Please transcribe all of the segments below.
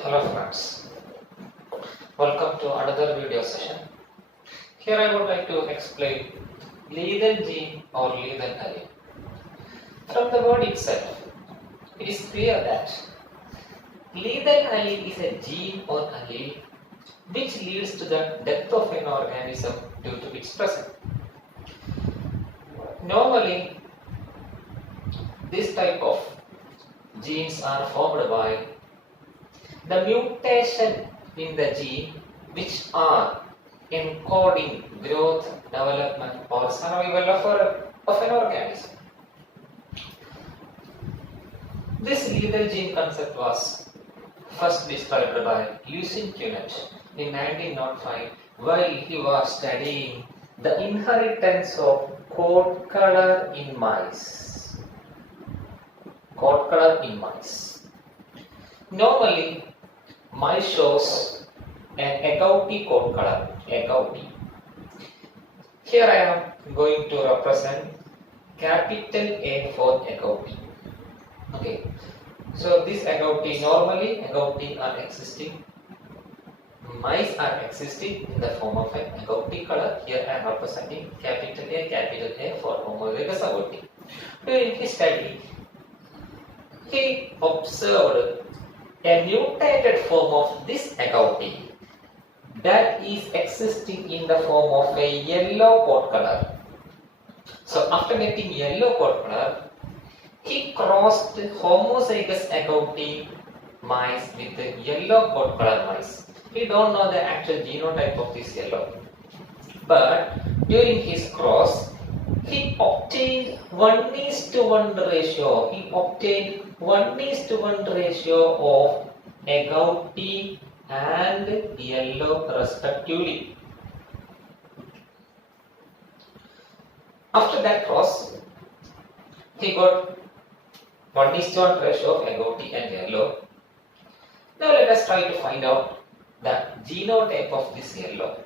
Hello friends, welcome to another video session. Here I would like to explain lethal gene or lethal allele. From the word itself, it is clear that lethal allele is a gene or allele which leads to the death of an organism due to its presence. Normally, this type of genes are formed by the mutation in the gene which are encoding growth, development or survival of an organism. This lethal gene concept was first described by Lucien Cunet in 1905 while he was studying the inheritance of coat color in mice. Coat color in mice. Normally, mice shows an agouti coat color, agouti. Here I am going to represent capital A for agouti. Okay, so this agouti, normally agouti are existing, mice are existing in the form of an agouti color. Here I am representing capital A for homozygous agouti. During his study, he observed a mutated form of this agouti that is existing in the form of a yellow coat color. So after getting yellow coat color, he crossed homozygous agouti mice with the yellow coat color mice. We don't know the actual genotype of this yellow, but during his cross, he obtained 1:1 ratio. He obtained 1:1 ratio of agouti and yellow respectively. After that cross, he got 1:1 ratio of agouti and yellow. Now let us try to find out the genotype of this yellow.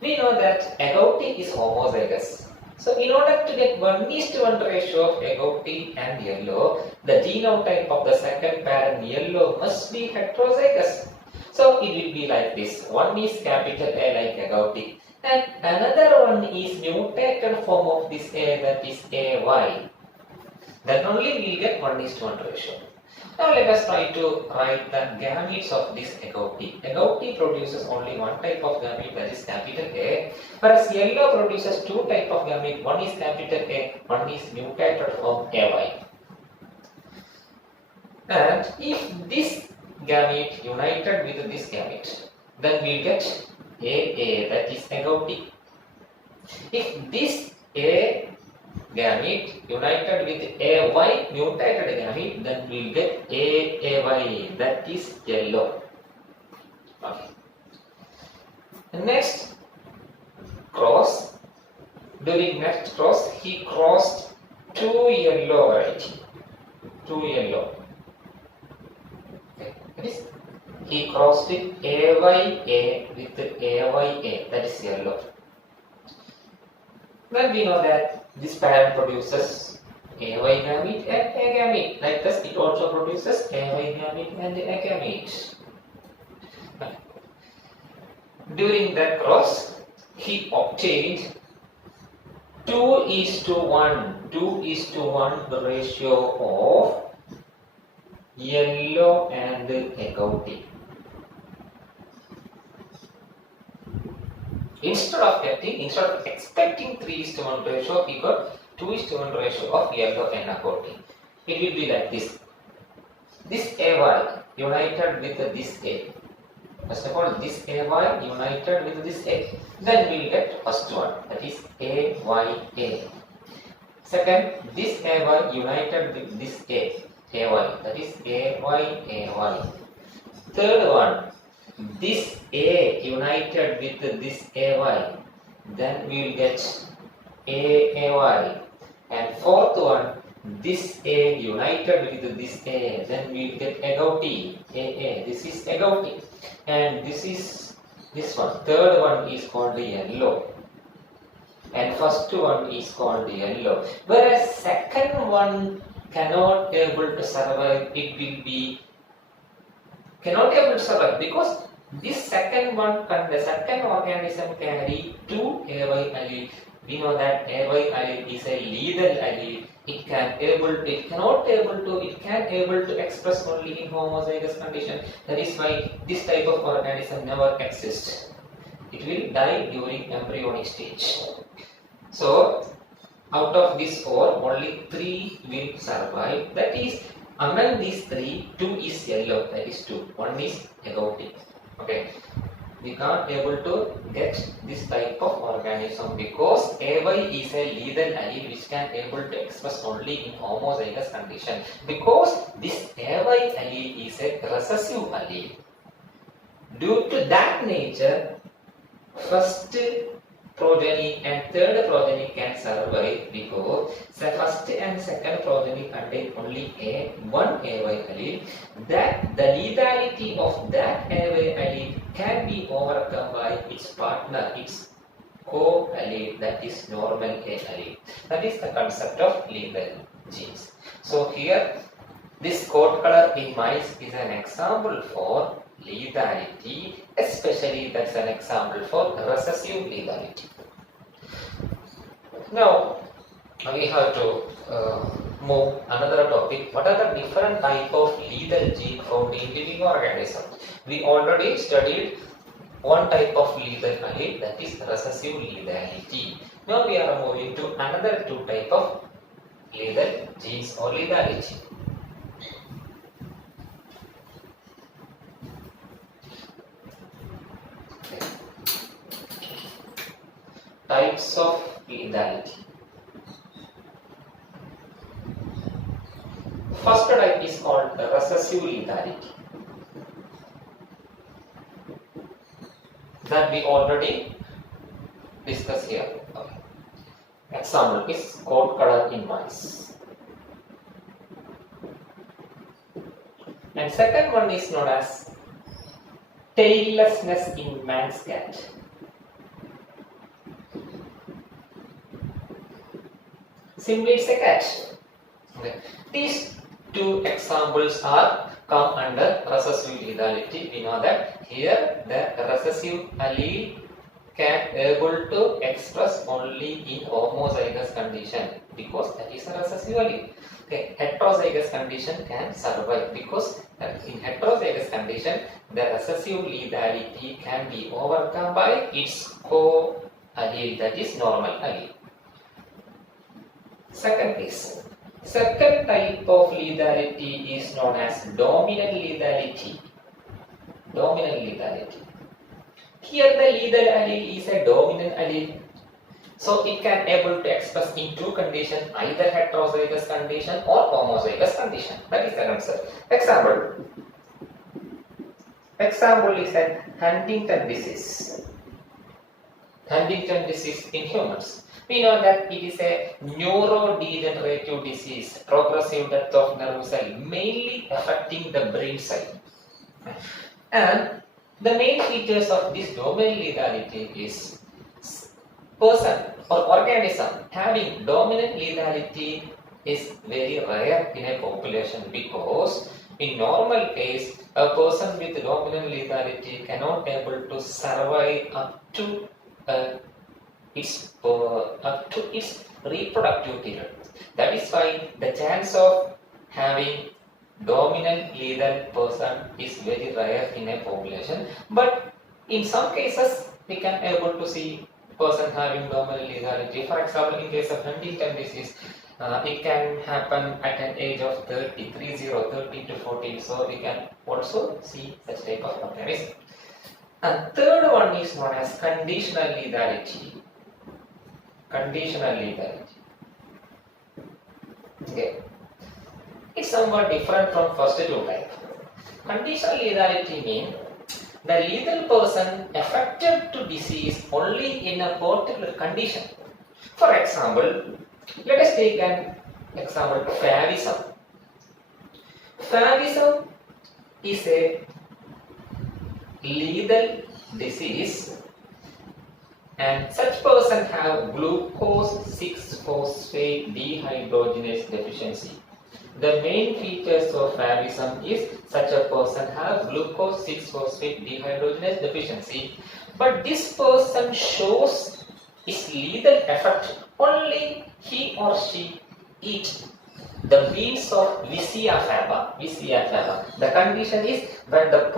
We know that agouti is homozygous. So in order to get 1:1 ratio of agouti and yellow, the genotype of the second parent yellow must be heterozygous. So it will be like this. One is capital A like agouti and another one is mutated form of this A, that is AY. Then only we will get 1:1 ratio. Now let us try to write the gametes of this agouti. Agouti produces only one type of gamete, that is capital A, whereas yellow produces two type of gamete. One is capital A, one is mutated form AY. And if this gamete united with this gamete, then we get AA, that is agouti. If this A gamete united with AY mutated gamete, then we will get AAY, that is yellow. Okay. Next cross, during next cross, he crossed two yellow variety. Two yellow. Okay. That is, he crossed it AYA with AYA, that is yellow. Then we know that this parent produces AY gamete and A gamete. Like this, it also produces AY gamete and A gamete. During that cross, he obtained 2:1 ratio of yellow and agouti. Instead of expecting 3:1 ratio, he got 2:1 ratio of yellow and agouti. It will be like this. This AY united with this A. First of all, this AY united with this A. Then we will get first one, that is AYA. Second, this AY united with this A, AY, that is AYAY. Third one, this A united with this AY, then we will get AAY. And fourth one, this A united with this A, then we will get agouti, AA. This is agouti. And this is this one. Third one is called yellow. And first one is called yellow. Whereas second one cannot able to survive, it will be cannot able to survive because this second one, the second organism carry two AY allele. We know that AY allele is a lethal allele. It can able to express only in homozygous condition. That is why this type of organism never exists. It will die during embryonic stage. So out of these four, only 3 will survive. That is, among these 3, 2 is yellow. That is 2. 1 is exotic. Okay. We can't able to get this type of organism because AY is a lethal allele which can able to express only in homozygous condition. Because this AY allele is a recessive allele. Due to that nature, first progeny and third progeny can survive because the first and second progeny contain only one AY allele. That the lethality of that AY allele can be overcome by its partner, its co-allele, that is normal A allele. That is the concept of lethal genes. So here, this coat color in mice is an example for lethality, especially that's an example for recessive lethality. Now we have to move another topic. What are the different type of lethal gene found in living organisms? We already studied one type of lethal allele, that is recessive lethality. Now we are moving to another 2 type of lethal genes or lethality. Types of lethality. First type is called recessive lethality. That we already discussed here. Okay. Example is coat color in mice. And second one is known as taillessness in man's cat. Simply it's a cat. Okay. These 2 examples are come under recessive lethality. We know that here the recessive allele can able to express only in homozygous condition because that is a recessive allele. Okay. Heterozygous condition can survive because in heterozygous condition the recessive lethality can be overcome by its co-allele, that is normal allele. Second type of lethality is known as dominant lethality. Dominant lethality. Here the lethal allele is a dominant allele. So it can able to express in 2 conditions, either heterozygous condition or homozygous condition. That is the concept. Example is that Huntington disease. Huntington disease in humans. We know that it is a neurodegenerative disease, progressive death of nerve cell, mainly affecting the brain cell. And the main features of this dominant lethality is person or organism having dominant lethality is very rare in a population because in normal case a person with dominant lethality cannot able to survive up to its reproductive period. That is why the chance of having dominant lethal person is very rare in a population. But in some cases we can able to see person having dominant lethality. For example, in case of Huntington disease, it can happen at an age of 30 to 40. So we can also see such type of organism. And third one is known as conditional lethality. Conditional lethality. Okay. It's somewhat different from first 2 types. Conditional lethality means the lethal person affected to disease only in a particular condition. For example, let us take an example, favism. Favism is a lethal disease and such person have glucose 6-phosphate dehydrogenase deficiency. The main features of favism is such a person have glucose 6-phosphate dehydrogenase deficiency, but this person shows its lethal effect only he or she eat the beans of Vicia faba. Vicia faba. The condition is when the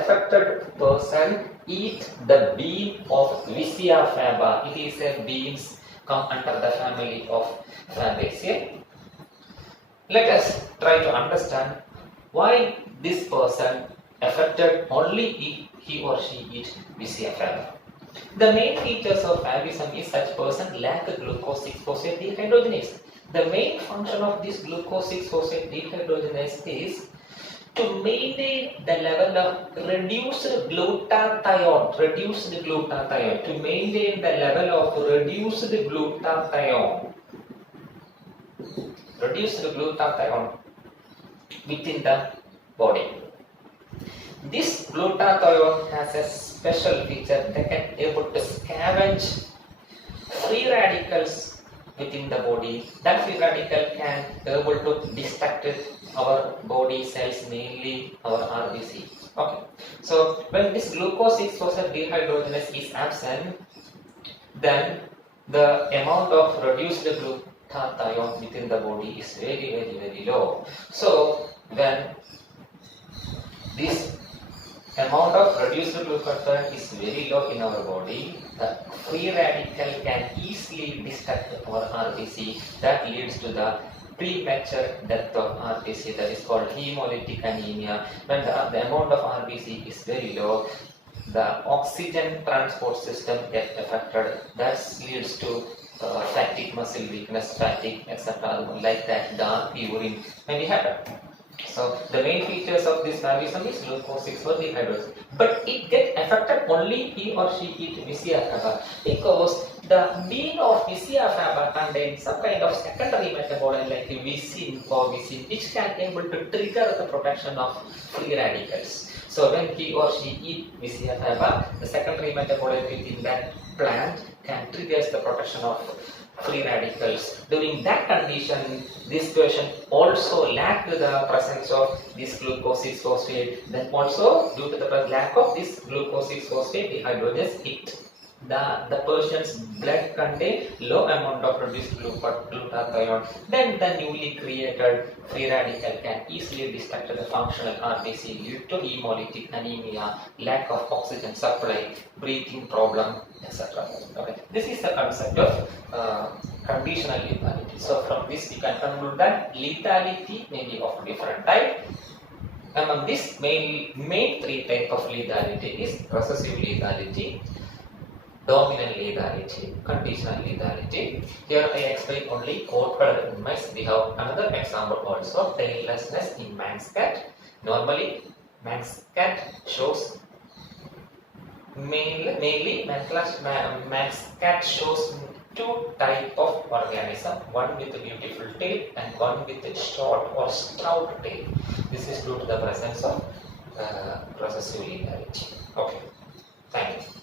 affected person eat the bean of Vicia faba. It is a beans come under the family of Fabaceae. Let us try to understand why this person affected only if he or she eat Vicia faba. The main features of favism is such person lack glucose 6-phosphate dehydrogenase. The main function of this glucose 6-phosphate dehydrogenase is to maintain the level of reduced glutathione. To maintain the level of reduced glutathione within the body. This glutathione has a special feature that can able to scavenge free radicals within the body. That free radical can able to destruct our body cells, mainly our RBC. Okay. So when this glucose 6-phosphate dehydrogenase is absent, then the amount of reduced glutathione within the body is very low. So when this amount of reduced glutathione is very low in our body, the free radical can easily destruct our RBC. That leads to the premature death of RBC, that is called hemolytic anemia. When the amount of RBC is very low, the oxygen transport system gets affected. That leads to fatigue, muscle weakness, fatigue, etc. Like that, dark urine may happen. So the main features of this favism is glucose 6-phosphate dehydrogenase, but it gets affected only he or she eat Vicia faba, because the bean of Vicia faba contains some kind of secondary metabolite like vicin or vicin, which can able to trigger the production of free radicals. So when he or she eat Vicia faba, the secondary metabolite within that plant can trigger the production of free radicals. During that condition, this patient also lacked the presence of this glucose 6-phosphate. Then also, due to the lack of this glucose 6-phosphate dehydrogenase, the patient's blood contain low amount of reduced glutathione. Then the newly created free radical can easily destruct the functional RBC due to hemolytic anemia, lack of oxygen supply, breathing problem, etc. Okay. This is the concept of conditional lethality. So from this we can conclude that lethality may be of different type. Among this main three types of lethality is recessive lethality, dominant lethality, conditional lethality. Here I explain only cold-blooded in mice. We have another example also, taillessness in man's cat. Normally, man's cat shows mainly man's cat shows two type of organism, one with a beautiful tail and one with a short or stout tail. This is due to the presence of recessive lethality. Okay, thank you.